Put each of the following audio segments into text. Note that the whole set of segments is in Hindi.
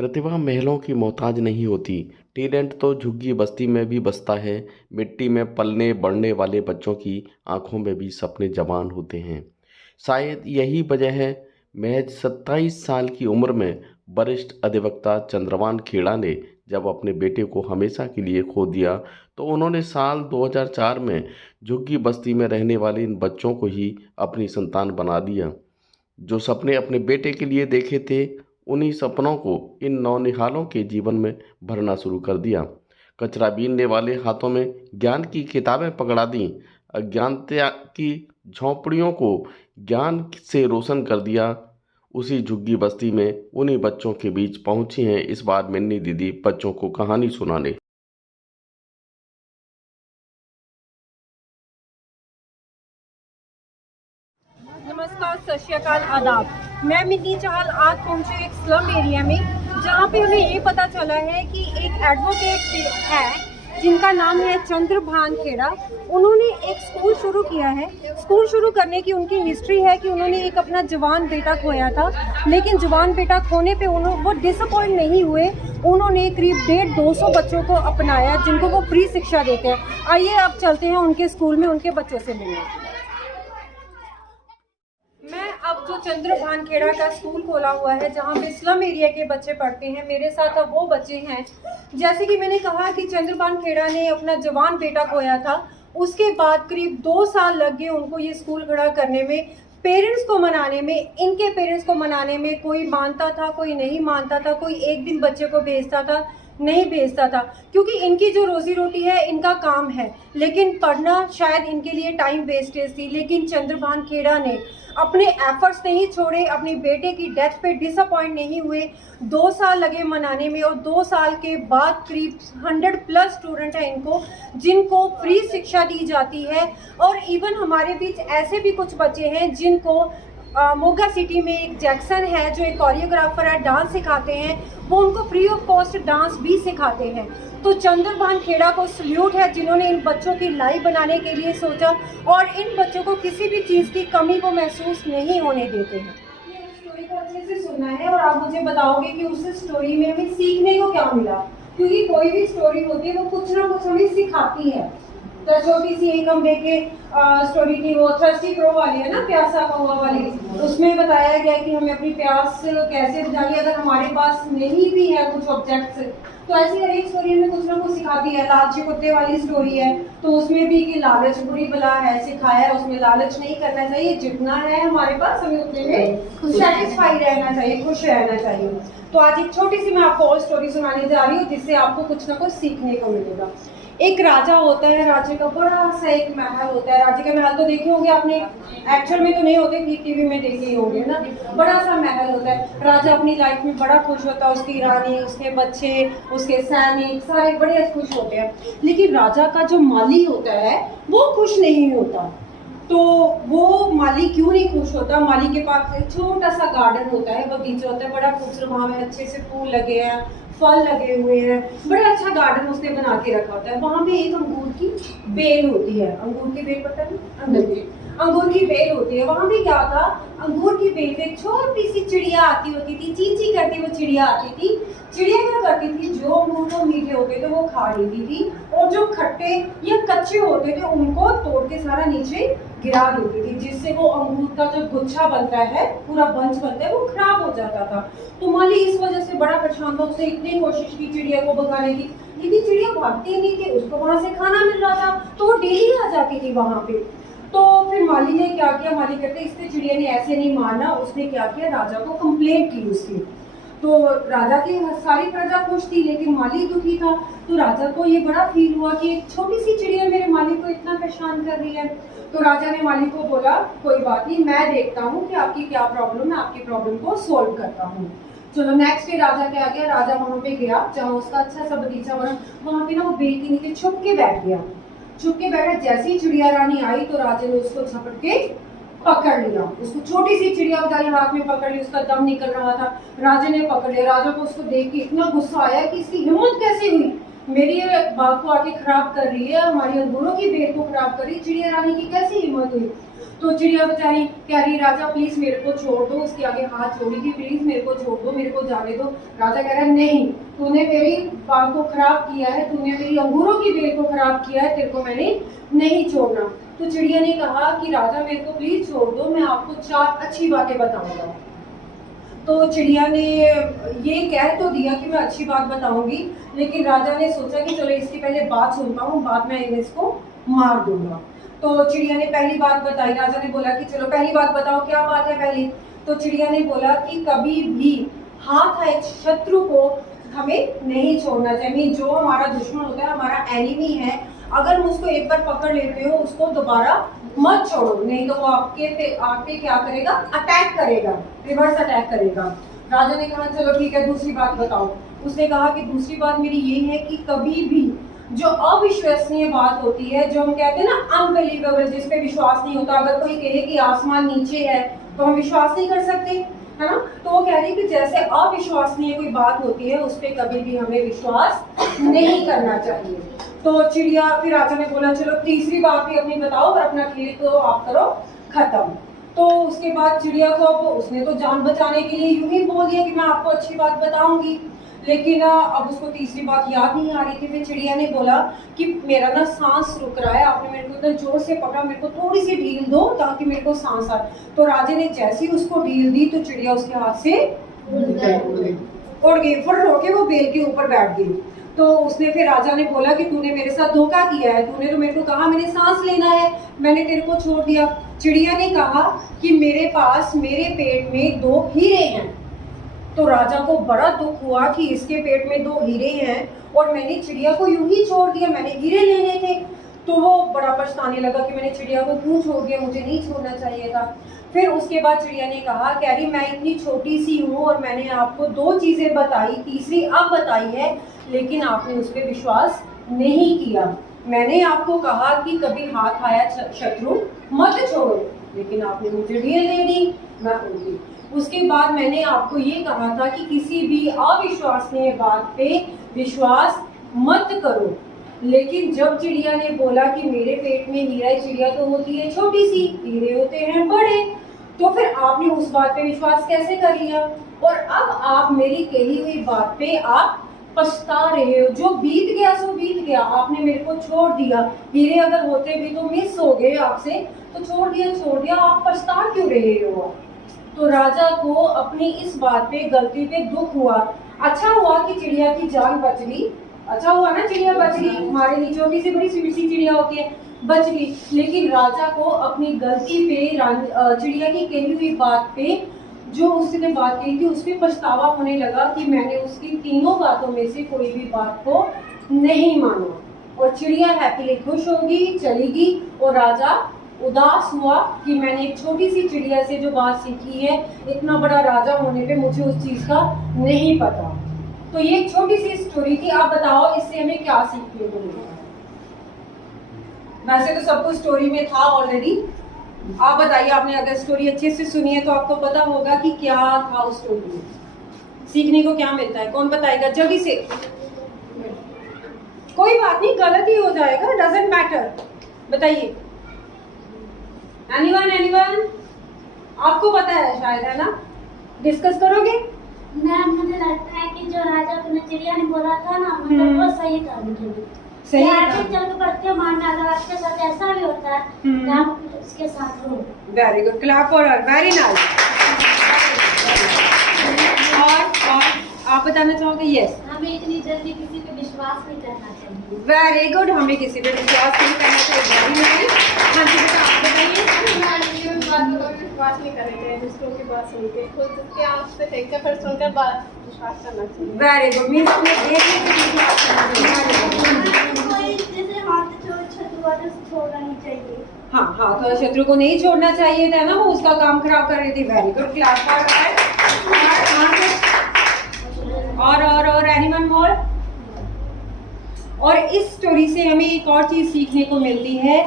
प्रतिभा महलों की मोहताज नहीं होती। टैलेंट तो झुग्गी बस्ती में भी बसता है। मिट्टी में पलने बढ़ने वाले बच्चों की आंखों में भी सपने जवान होते हैं। शायद यही वजह है, महज 27 साल की उम्र में वरिष्ठ अधिवक्ता चंद्रभान खेड़ा ने जब अपने बेटे को हमेशा के लिए खो दिया, तो उन्होंने साल 2004 में झुग्गी बस्ती में रहने वाले इन बच्चों को ही अपनी संतान बना दिया। जो सपने अपने बेटे के लिए देखे थे, उन्हीं सपनों को इन नौनिहालों के जीवन में भरना शुरू कर दिया। कचरा बीनने वाले हाथों में ज्ञान की किताबें पकड़ा दी, अज्ञानता की झोंपड़ियों को ज्ञान से रोशन कर दिया। उसी झुग्गी बस्ती में उन्हीं बच्चों के बीच पहुंची हैं इस बार मिन्नी दीदी बच्चों को कहानी सुनाने। नमस्कार, सत श्री अकाल, आदाब। मैं मिन्नी चाहल आज पहुंची एक स्लम एरिया में, जहां पे हमें ये पता चला है कि एक एडवोकेट है जिनका नाम है चंद्रभान खेड़ा। उन्होंने एक स्कूल शुरू किया है। स्कूल शुरू करने की उनकी हिस्ट्री है कि उन्होंने एक अपना जवान बेटा खोया था, लेकिन जवान बेटा खोने पे वो डिसअपॉइंट नहीं हुए। उन्होंने करीब 150-200 बच्चों को अपनाया, जिनको वो फ्री शिक्षा देते हैं। आइए अब चलते हैं उनके स्कूल में, उनके बच्चों से मिलने। अब जो चंद्रभान खेड़ा का स्कूल खोला हुआ है, जहाँ पे स्लम एरिया के बच्चे पढ़ते हैं, मेरे साथ अब वो बच्चे हैं। जैसे कि मैंने कहा कि चंद्रभान खेड़ा ने अपना जवान बेटा खोया था, उसके बाद करीब 2 साल लग गए उनको ये स्कूल खड़ा करने में, पेरेंट्स को मनाने में। इनके पेरेंट्स को मनाने में कोई मानता था, कोई नहीं मानता था, कोई एक दिन बच्चे को भेजता था, नहीं भेजता था, क्योंकि इनकी जो रोजी रोटी है, इनका काम है, लेकिन पढ़ना शायद इनके लिए टाइम वेस्टेज थी। लेकिन चंद्रभान खेड़ा ने अपने एफर्ट्स नहीं छोड़े, अपने बेटे की डेथ पे डिसअपॉइंट नहीं हुए। 2 साल लगे मनाने में, और 2 साल के बाद करीब 100+ स्टूडेंट हैं इनको, जिनको फ्री शिक्षा दी जाती है। और इवन हमारे बीच ऐसे भी कुछ बच्चे हैं जिनको मोगा सिटी में एक जैक्सन है, जो एक कोरियोग्राफर है, डांस सिखाते हैं। वो उनको फ्री ऑफ कॉस्ट डांस भी सिखाते हैं। तो चंद्रभान खेड़ा को सल्यूट है, जिन्होंने इन बच्चों की लाइफ बनाने के लिए सोचा, और इन बच्चों को किसी भी चीज़ की कमी को महसूस नहीं होने देते हैं। स्टोरी को अच्छे से सुनना है, और आप मुझे बताओगे कि उस स्टोरी में हमें सीखने को क्या मिला, क्योंकि कोई भी स्टोरी होती है वो कुछ ना कुछ हमें सिखाती है। तो छोटी सी एक हम देखे स्टोरी थी, वो थर्स्टी क्रो वाली है ना, प्यासा कौवा वाली। उसमें बताया गया कि हमें अपनी प्यास कैसे बुझानी, अगर हमारे पास नहीं भी है कुछ ऑब्जेक्ट्स। तो ऐसी हर एक स्टोरी में कुछ ना कुछ सिखाती है। लालची कुत्ते वाली स्टोरी है, तो उसमें भी कि लालच बुरी बला है, सिखाया है उसमें लालच नहीं करना चाहिए, जितना है हमारे पास हमें उतने में सेटिस्फाई रहना चाहिए, खुश रहना चाहिए। तो आज एक छोटी सी मैं आपको और स्टोरी सुनाने जा रही हूँ, जिससे आपको कुछ ना कुछ सीखने को मिलेगा। एक राजा होता है, राज्य का बड़ा सा एक महल होता है। राज्य के महल तो देखे होंगे आपने, एक्चुअल में तो नहीं होते, टीवी में देखे ही होंगे ना। बड़ा सा महल होता है। राजा अपनी लाइफ में बड़ा खुश होता है, उसकी रानी, उसके बच्चे, उसके सैनिक सारे बड़े खुश होते हैं। लेकिन राजा का जो माली होता है वो खुश नहीं होता। तो वो माली क्यों नहीं खुश होता? माली के पास एक छोटा सा गार्डन होता है, बगीचा होता है, बड़ा खूबसूरत, वहाँ में अच्छे से फूल लगे हैं, फल लगे हुए हैं, बड़ा अच्छा गार्डन उसने बना के रखा होता है। वहाँ पे एक अंगूर की बेल होती है। अंगूर की बेल पता है? अंगूर की बेल होती है। वहाँ भी क्या था, अंगूर की बेल पे छोटी सी चिड़िया आती होती थी, ची ची करती वो चिड़िया आती थी। चिड़िया क्या करती थी, जो अंगूर तो मीठे होते थे वो खा लेती थी, और जो खट्टे या कच्चे होते थे उनको तोड़ के सारा नीचे गिरा देती थी, जिससे वो अंगूर का जो गुच्छा बनता है, पूरा बंच बनता है, वो खराब हो जाता था। तो माली इस वजह से बड़ा परेशान था। उसने इतनी कोशिश की चिड़िया को भगाने की, लेकिन चिड़िया भागती नहीं थी। उसको वहां से खाना मिल रहा था, तो वो डेली आ जाती थी वहां पे। तो फिर माली ने क्या किया, माली कहते इससे चिड़िया ने ऐसे नहीं मारना। उसने क्या किया, राजा को कंप्लेंट की उसकी। तो राजा की सारी प्रजा खुश थी, लेकिन माली दुखी था। तो राजा को ये बड़ा फील हुआ कि एक छोटी सी चिड़िया मेरे माली को इतना परेशान कर रही है। तो राजा ने माली को बोला, कोई बात नहीं, मैं देखता हूँ कि आपकी क्या प्रॉब्लम है, आपकी प्रॉब्लम को सोल्व करता हूँ। चलो नेक्स्ट डे राजा क्या गया, राजा वहां पे गया जहाँ उसका अच्छा सा बगीचा बना। वहां पे ना वो बेल के नीचे छुप के बैठ गया। छुप के बैठा, जैसे ही चिड़िया रानी आई तो राजा ने उसको झपट के पकड़ लिया। उसको छोटी सी चिड़िया बेचारी हाथ में पकड़ ली, उसका दम निकल रहा था। राजा ने पकड़ लिया। राजा को उसको देख के इतना गुस्सा आया कि इसकी हिम्मत कैसे हुई, मेरी बाग को आके खराब कर रही है, हमारी अंगूरों की बेल को खराब कर रही, चिड़िया रानी की कैसी हिम्मत हुई। तो चिड़िया बेचारी कह रही राजा प्लीज मेरे को छोड़ दो, उसके आगे हाथ जोड़ी थी, प्लीज मेरे को छोड़ दो, मेरे को जाने दो। राजा कह रहा है नहीं, तूने मेरी बाल को खराब किया है, तूने मेरी अंगूरों की बेल को खराब किया है, तेरे को मैंने नहीं छोड़ना। तो चिड़िया ने कहा कि राजा मेरे को प्लीज छोड़ दो, मैं आपको 4 अच्छी बातें बताऊंगा। तो चिड़िया ने ये कह तो दिया कि मैं अच्छी बात बताऊंगी, लेकिन राजा ने सोचा कि चलो इसकी पहले बात सुनता हूँ, बाद में इसको मार दूंगा। तो चिड़िया ने पहली बात बताई। राजा ने बोला कि चलो पहली बात बताओ, क्या बात है पहली? तो चिड़िया ने बोला कि कभी भी हाथ आए शत्रु को हमें नहीं छोड़ना चाहिए। जो हमारा दुश्मन होता है, हमारा एनिमी है, अगर हम उसको एक बार पकड़ लेते हो, उसको दोबारा मत छोड़ो, नहीं तो वो आपके क्या करेगा, अटैक करेगा, रिवर्स अटैक करेगा। राजा ने कहा चलो ठीक है, दूसरी बात बताओ। उसने कहा कि दूसरी बात मेरी ये है कि कभी भी जो अविश्वसनीय बात होती है, जो हम कहते हैं ना अनबिलीवेबल, जिस पे विश्वास नहीं होता, अगर कोई कहे कि आसमान नीचे है तो हम विश्वास नहीं कर सकते, है ना? तो वो कह रही कि जैसे अविश्वसनीय कोई बात होती है, उस पर कभी भी हमें विश्वास नहीं करना चाहिए। तो चिड़िया, फिर राजा ने बोला चलो तीसरी बात भी अपनी बताओ और अपना खेल तो आप करो खत्म। तो उसके बाद चिड़िया को, अब उसने तो जान बचाने के लिए यूं ही बोल दिया कि मैं आपको अच्छी बात बताऊंगी, लेकिन अब उसको तीसरी बात याद नहीं आ रही थी। फिर चिड़िया ने बोला कि मेरा ना सांस रुक रहा है, आपने मेरे को इतना जोर से पकड़ा, मेरे को थोड़ी सी ढील दो ताकि मेरे को सांस आए। तो राजा ने जैसे ही उसको ढील दी तो चिड़िया उसके हाथ से उड़ गई, फुर होके वो बेल के ऊपर बैठ गई। तो उसने, फिर राजा ने बोला कि तूने मेरे साथ धोखा किया है, तूने तो मेरे को कहा मैंने सांस लेना है, मैंने तेरे को छोड़ दिया। चिड़िया ने कहा कि मेरे पास, मेरे पेट में 2 हीरे हैं। तो राजा को बड़ा दुख हुआ कि इसके पेट में 2 हीरे हैं और मैंने चिड़िया को यूं ही छोड़ दिया, मैंने हीरे लेने थे। तो वो बड़ा पछताने लगा कि मैंने चिड़िया को क्यों छोड़ दिया, मुझे नहीं छोड़ना चाहिए था। फिर उसके बाद चिड़िया ने कहा कह रही मैं इतनी छोटी सी हूँ और मैंने आपको 2 चीजें बताई, तीसरी अब बताई है, लेकिन आपने उस पर विश्वास नहीं किया। मैंने आपको कहा कि कभी हाथ आया शत्रु मत छोड़ो, लेकिन आपने मुझे ढील दे दी, मैं उड़ गई। उसके बाद मैंने आपको ये कहा था कि किसी भी अविश्वसनीय बात पे विश्वास मत करो, लेकिन जब चिड़िया ने बोला कि मेरे पेट में हीरा है, चिड़िया तो होती है छोटी सी, हीरे होते हैं बड़े, तो फिर आपने उस बात पे विश्वास कैसे कर लिया? और अब आप मेरी कही हुई बात पे आप पछता रहे हो। जो बीत गया सो बीत गया, आपने मेरे को छोड़ दिया, हीरे अगर होते भी तो मिस हो गए आपसे, तो छोड़ दिया, आप पछता क्यों रहे हो? तो राजा को अपनी इस बात पे, गलती पे दुख हुआ। अच्छा हुआ कि चिड़िया की जान बच गई, अच्छा हुआ ना, चिड़िया बच गई, हमारे नीचे छोटी सी बड़ी सी चिड़िया होती है, बच गई। लेकिन राजा को अपनी गलती पे, चिड़िया की कही हुई बात पे, जो उसने बात कही थी, उस पर पछतावा होने लगा कि मैंने उसकी तीनों बातों में से कोई भी बात को नहीं माना। और चिड़िया हैप्पीली खुश होगी, चलेगी, और राजा उदास हुआ कि मैंने एक छोटी सी चिड़िया से जो बात सीखी है, इतना बड़ा राजा होने पे मुझे उस चीज का नहीं पता। तो ये एक छोटी सी स्टोरी थी। आप बताओ इससे हमें क्या सीखने को मिलेगा? वैसे तो सब कुछ स्टोरी में था ऑलरेडी, आप बताइए, आपने अगर स्टोरी अच्छे से सुनी है तो आपको पता होगा कि क्या था उस स्टोरी में, सीखने को क्या मिलता है। कौन बताएगा जल्दी से? कोई बात नहीं, गलत ही हो जाएगा, डजंट मैटर, बताइए। एनीवन? आपको पता है शायद, है ना? डिस्कस करोगे? मैम मुझे लगता है कि जो राजा को चिड़िया ने बोला था ना, मतलब वो सही था उनके लिए। सही था। आगे चल के पत्ते मारना, अगर आपके साथ ऐसा भी होता है तो आप उसके साथ हो। Very good, clap for her, very nice. और आप बताना चाहोगे? यस, हमें इतनी जल्दी किसी पे विश्वास नहीं करना चाहिए। वेरी गुड, हमें किसी पे विश्वास नहीं करना चाहिए। हाँ जी बेटा, आप बताइए। विश्वास नहीं करेंगे, दूसरों की बात सुन के, खुद के आप से देख के फिर सुनकर बात विश्वास करना चाहिए। वेरी गुड, मीन्स हमें देखने पे विश्वास करना चाहिए। कोई जैसे हाथ शत्रु वाले से छोड़ना नहीं चाहिए। हाँ, तो शत्रु को नहीं छोड़ना चाहिए था ना, वो उसका काम खराब कर रही थी। वेरी गुड, क्लास और एनीवन मोर? और इस स्टोरी से हमें एक और चीज सीखने को मिलती है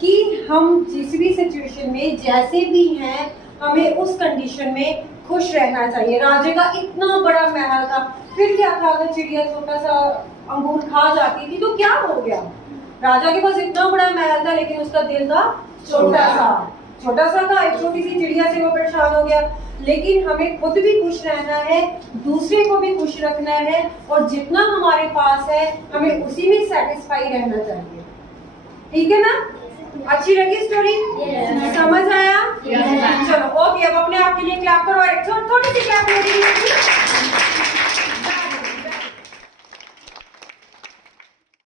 कि हम जिस भी सिचुएशन में जैसे भी हैं, हमें उस कंडीशन में खुश रहना चाहिए। राजा का इतना बड़ा महल था, फिर क्या था अगर चिड़िया छोटा सा अंगूर खा जाती थी तो क्या हो गया? राजा के पास इतना बड़ा महल था लेकिन उसका दिल था छोटा सा। छोटा सा था, एक छोटी सी चिड़िया से वो परेशान हो गया। लेकिन हमें खुद भी खुश रहना है, दूसरे को भी खुश रखना है, और जितना हमारे पास है हमें उसी में सेटिस्फाई रहना चाहिए। ठीक है ना? अच्छी लगी स्टोरी? समझ आया? चलो ओके, अब अपने आप के लिए क्लैप करो, और थोड़ी सी क्लैप मेरी